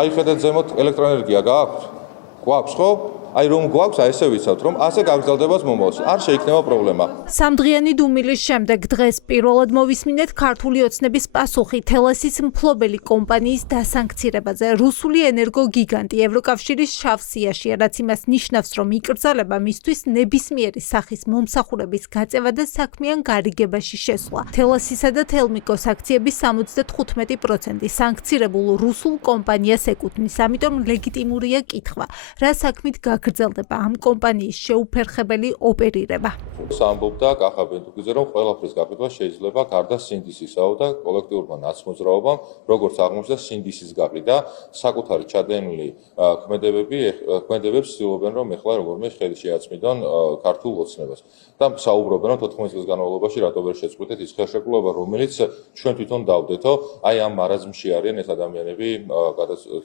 აი ხედავთ ზემოთ ელექტროენერგია გააქვთ? გვაქვს ხო? აი რომ გვაქვს, აი ესე ვიცავთ, რომ ასე გაგრძელდება მომავალში. არ შეიქნება პრობლემა. Სამდღიანი დუმილის შემდეგ დღეს პირველად მოვისმინეთ ქართული ოცნების პასუხი თელასის მფლობელი კომპანიის დასანქცირებაზე. რუსული ენერგო გიგანტი ევროკავშირის შავ სიაშია, რაც იმას ნიშნავს, რომ იკრძალება მისთვის ნებისმიერი სახის მომსახურების გაწევა და საქმიან გარიგებაში შესვლა. თელასისა და თელმიკოს აქციების 75% სანქცირებულ რუსულ კომპანიას ეკუთვნის, ამიტომ ლეგიტიმურია კითხვა, რა საქმით გაგრძელდება ამ კომპანიის შეუფერხებელი ოპერირება. Ამბობდა კახა ბენდუკიძე, რომ ყველაფრის გაკეთება შეიძლება გარდა სინდისისაო და კოლექტიურმა ნაცმოძრაობამ, როგორც აღმოჩნდა სინდისის გაყიდა, საკუთარი ჩადენილი ქმედებებს ცდილობენ, რომ ეხლა როგორმე ხელი შეაწმიდონ ქართულ ოცნებას. და საუბრობენ, რომ 14 წლის განმავლობაში რატო ვერ შეწყვეტეთ ის ხელშეკრულება, რომელიც ჩვენ თვითონ დავდეთო, აი ამ მარაზმში არიან ეს ადამიანები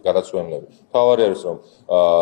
გადაცვლილები. თავარი არის, რომ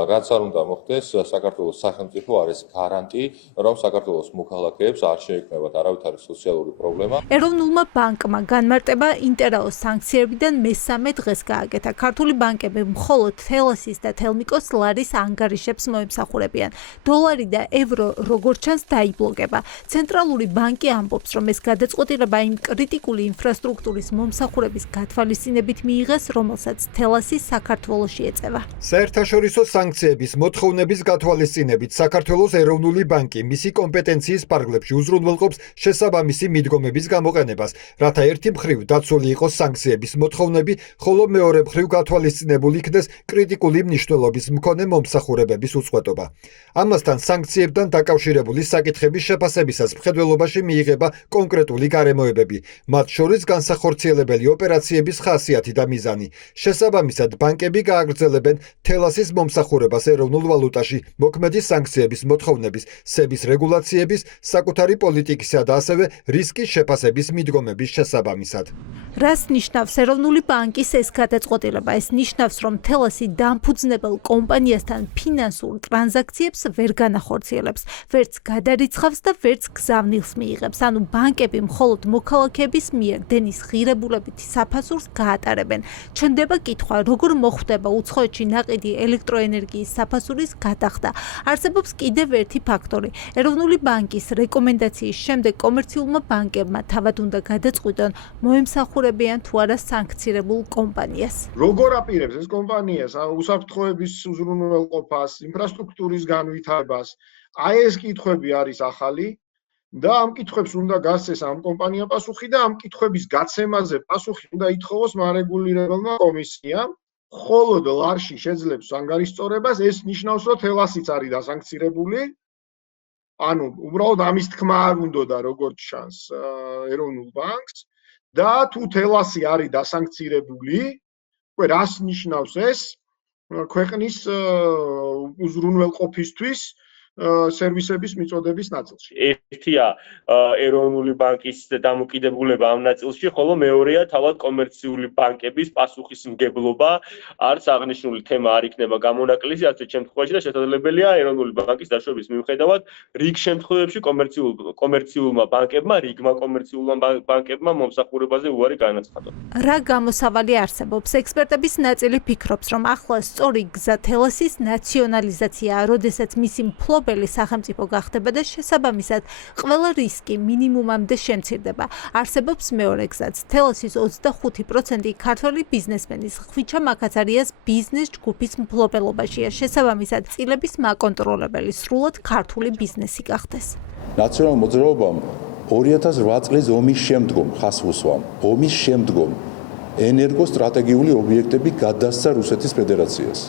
რაც არ უნდა მოხდეს, საქართველოს სახელმწიფო არის გარანტი, რომ საქართველოს მოქალაქეებს არ შეექმნებათ არავითარი სოციალური პრობლემა. ეროვნულმა ბანკმა განმარტება ინტერაოს სანქციებიდან მესამე დღეს გააკეთა. ქართული ბანკები მხოლოდ თელასის და თელმიკოს ლარის ანგარიშებს მოემსახურებიან. დოლარი და ევრო როგორც ჩანს დაიბლოკება. ცენტრალური ბანკი ამბობს, რომ ეს გადაწყვეტილება იმ კრიტიკული ინფრასტრუქტურის მომსახურების გათვალისწინებით მიიღეს, რომელსაც თელასი საქართველოში ეწევა. საერთაშორისო სანქციების მოთხოვნების გათვალისწინებით საქართველოს ეროვნული ბანკი მისი კომპეტენციის ფარგლებში უზრუნველყოფს შესაბამისი მიდგომების გამოყენებას, რათა ერთი მხრივ დაცული იყოს სანქციების მოთხოვნები, ხოლო მეორე მხრივ გათვალისწინებული იქნეს კრიტიკული მნიშვნელობის მქონე მომსახურებების უწყვეტობა. ამასთან სანქციებთან დაკავშირებული საკითხების შეფასებისას მხედველობაში მიიღება კონკრეტული გარემოებები, მათ შორის განსახორციელებელი ოპერაციების ხასიათი და მიზანი. შესაბამისად ბანკები გააგრძელებენ თელასის მომსახურებას ეროვნულ ვალუტაში, მოქმედი სანქციების მოთხოვნების, სების რეგულაციების, საკუთარი პოლიტიკისა და ასევე რისკის შეფასების მიდგომების შესაბამისად. რას ნიშნავს ეროვნული ბანკის ეს გადაწყვეტილება? ეს ნიშნავს, რომ თელასი დამფუძნებელ კომპანიასთან ფინანსურ ტრანზაქციებს ვერ განახორციელებს, ვერც გადარიცხავს და ვერც გზავნილს მიიღებს. ანუ ბანკები მხოლოდ მოქალაქეების მიერ დენის ღირებულებითი საფასურს გაატარებენ. ჩნდება კითხვა, როგორ მოხდება უცხოეთში ნაყიდი ელექტროენერგიის საფასურის გადახდა. არსებობს კიდევ ერთი ფაქტორი. ეროვნული ბანკის რეკომენდაციის შემდეგ კომერციულმა ბანკებმა თავად უნდა გადაწყვიტონ, მოემსახურებიან თუ არა სანქცირებულ კომპანიას. როგორ აპირებს ეს კომპანიას უსაფრთხოების უზრუნველყოფას, ინფრასტრუქტურის განვითარებას? აი ეს კითხვები არის ახალი და ამ კითხვებს უნდა გასცეს ამ კომპანიამ პასუხი და ამ კითხვების გაცემაზე პასუხი უნდა ითხოვოს მარეგულირებელმა კომისიამ. მხოლოდ ლარში შეძლებს ანგარიშწორებას, ეს ნიშნავს, რომ თელასიც არის დასანქცირებული. ანუ უბრალოდ ამის თქმა არ უნდოდა როგორც ჩანს ეროვნულ ბანკს და თუ თელასი არის დასანქცირებული, უკვე რას ნიშნავს ეს ქვეყნის უზრუნველყოფისთვის სერვისების მიწოდების ნაწილში. ერთია ეროვნული ბანკის დამოკიდებულება ამ ნაწილში, ხოლო მეორეა თავად კომერციული ბანკების პასუხისმგებლობა. არც აღნიშნული თემა არ იქნება გამონაკლისი ასეთ შემთხვევაში და შესაძლებელია ეროვნული ბანკის დაშვების მიუხედავად რიგ შემთხვევებში კომერციულმა ბანკებმა, რიგმა კომერციულმა ბანკებმა მომსახურებაზე უარი განაცხადონ. რა გამოსავალი არსებობს? ექსპერტების ნაწილი ფიქრობს, რომ ახლა სწორი გზა თელასის ნაციონალიზაციაა, როდესაც მისი მფლობელი სახელმწიფო გახდება და შესაბამისად ყველა რისკი მინიმუმამდე შემცირდება. არსებობს მეორე გზაც. თელასის 25% ქართველი ბიზნესმენის ხვიჩა მაკაცარიას ბიზნეს ჯგუფის მფლობელობაშია. შესაბამისად წილების მაკონტროლებელი სრულად ქართული ბიზნესი გახდეს. ნაციონალურ მოძრაობამ 2008 წლის ომის შემდგომ ხასვოსვამ, ომის შემდგომ ენერგოსტრატეგიული ობიექტები გადასცა რუსეთის ფედერაციას.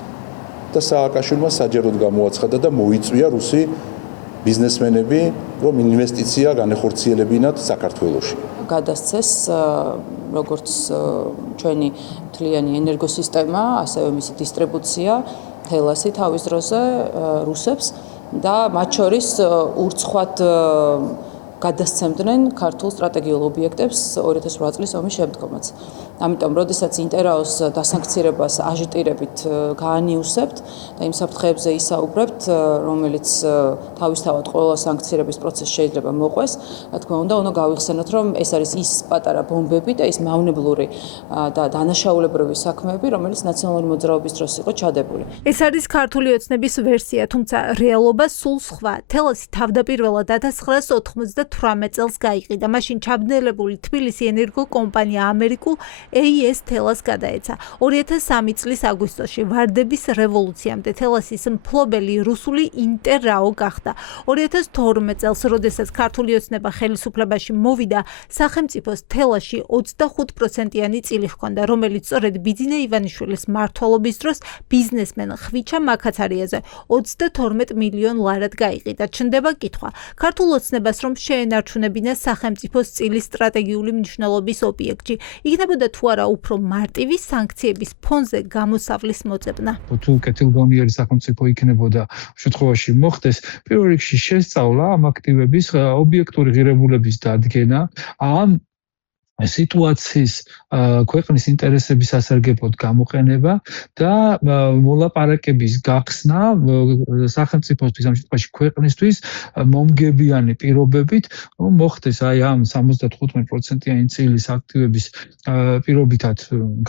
და სააკაშვილმა საჯაროდ გამოაცხადა და მოიწვია რუსი ბიზნესმენები, რომ ინვესტიცია განეხორციელებინათ საქართველოში. გადასცეს როგორც ჩვენი მთლიანი ენერგოსისტემა, ასევე მისი დისტრიბუცია, თელასი თავის დროზე რუსებს და მათ შორის ურცხვად გადასცემდნენ ქართულ სტრატეგიულ ობიექტებს 2008 წლის ომის შემდგომაც. ამიტომ, როდესაც ინტერაოს დასანქცირებას აჟიტირებით გაანიუსებთ და იმ საფრთხეებზე ისაუბრებთ, რომელიც თავისთავად ყველა სანქცირების პროცესს შეიძლება მოყვეს, რა თქმა უნდა გავიხსენოთ, რომ ეს არის ის პატარა ბომბები და ის მავნებლური და დანაშაულებრივი საქმეები, რომელიც ნაციონალური მოძრაობის დროს იყო ჩადებული. ეს არის ქართული ოცნების ვერსია, თუმცა რეალობა სულ სხვა. თელასი თავდაპირველად 1998 წელს გაიყიდა. მაშინ ჩაბნელებული თბილისი ენერგო კომპანია ამერიკულ AES თელას გადაეცა. 2003 წლის აგვისტოში ვარდების რევოლუციამდე თელასის მფლობელი რუსული ინტერრაო გახდა. 2012 წელს, როდესაც ქართული ოცნება ხელისუფლებაში მოვიდა, სახელმწიფოს თელაში 25%-იანი წილი ჰქონდა, რომელიც სწორედ ბიძინა ივანიშვილის მმართველობის დროს ბიზნესმენ ხვიჩა მაკაცარიაზე 32 მილიონ ლარად გაიყიდა. ჩნდება კითხვა, ქართულ ოცნებას რომ შეენარჩუნებინა სახელმწიფოს წილის სტრატეგიული მნიშვნელობის ობიექტი, იქნებოდა თუ არა უფრო მარტივი სანქციების ფონზე გამოსავლის მოძებნა. თუ კეთილგონიერი სახელმწიფო იქნებოდა შემთხვევაში მოხდეს, პირველ რიგში შესწავლა ამ აქტივების ობიექტური ღირებულების დადგენა, ამ სიტუაციის ქვეყნის ინტერესების სასარგებლოდ გამოყენება და მოლაპარაკების გახსნა სახელმწიფოსთვის ამ შემთხვევაში ქვეყნისთვის მომგებიანი პირობებით მოხდეს აი ამ 75%-იანი წილის აქტივების პირობითად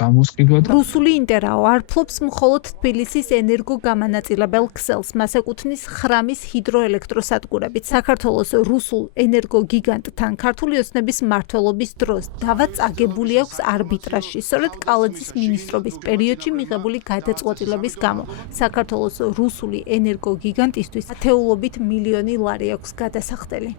გამოსყიდვა და რუსული ინტერაო არ ფლობს მხოლოდ თბილისის ენერგო გამანაწილებელ ქსელს, მას ეკუთვნის ხრამის ჰიდროელექტროსადგურებით. საქართველოს რუსულ ენერგო გიგანტთან ქართული ოცნების მმართველობის დროს დავაც აგებული აქვს არბიტრაჟში, სწორედ კალაძის მინისტრობის პერიოდში მიღებული გადაწყვეტილების გამო. საქართველოს რუსული ენერგო გიგანტისთვის ათეულობით მილიონი ლარი აქვს გადასახდელი.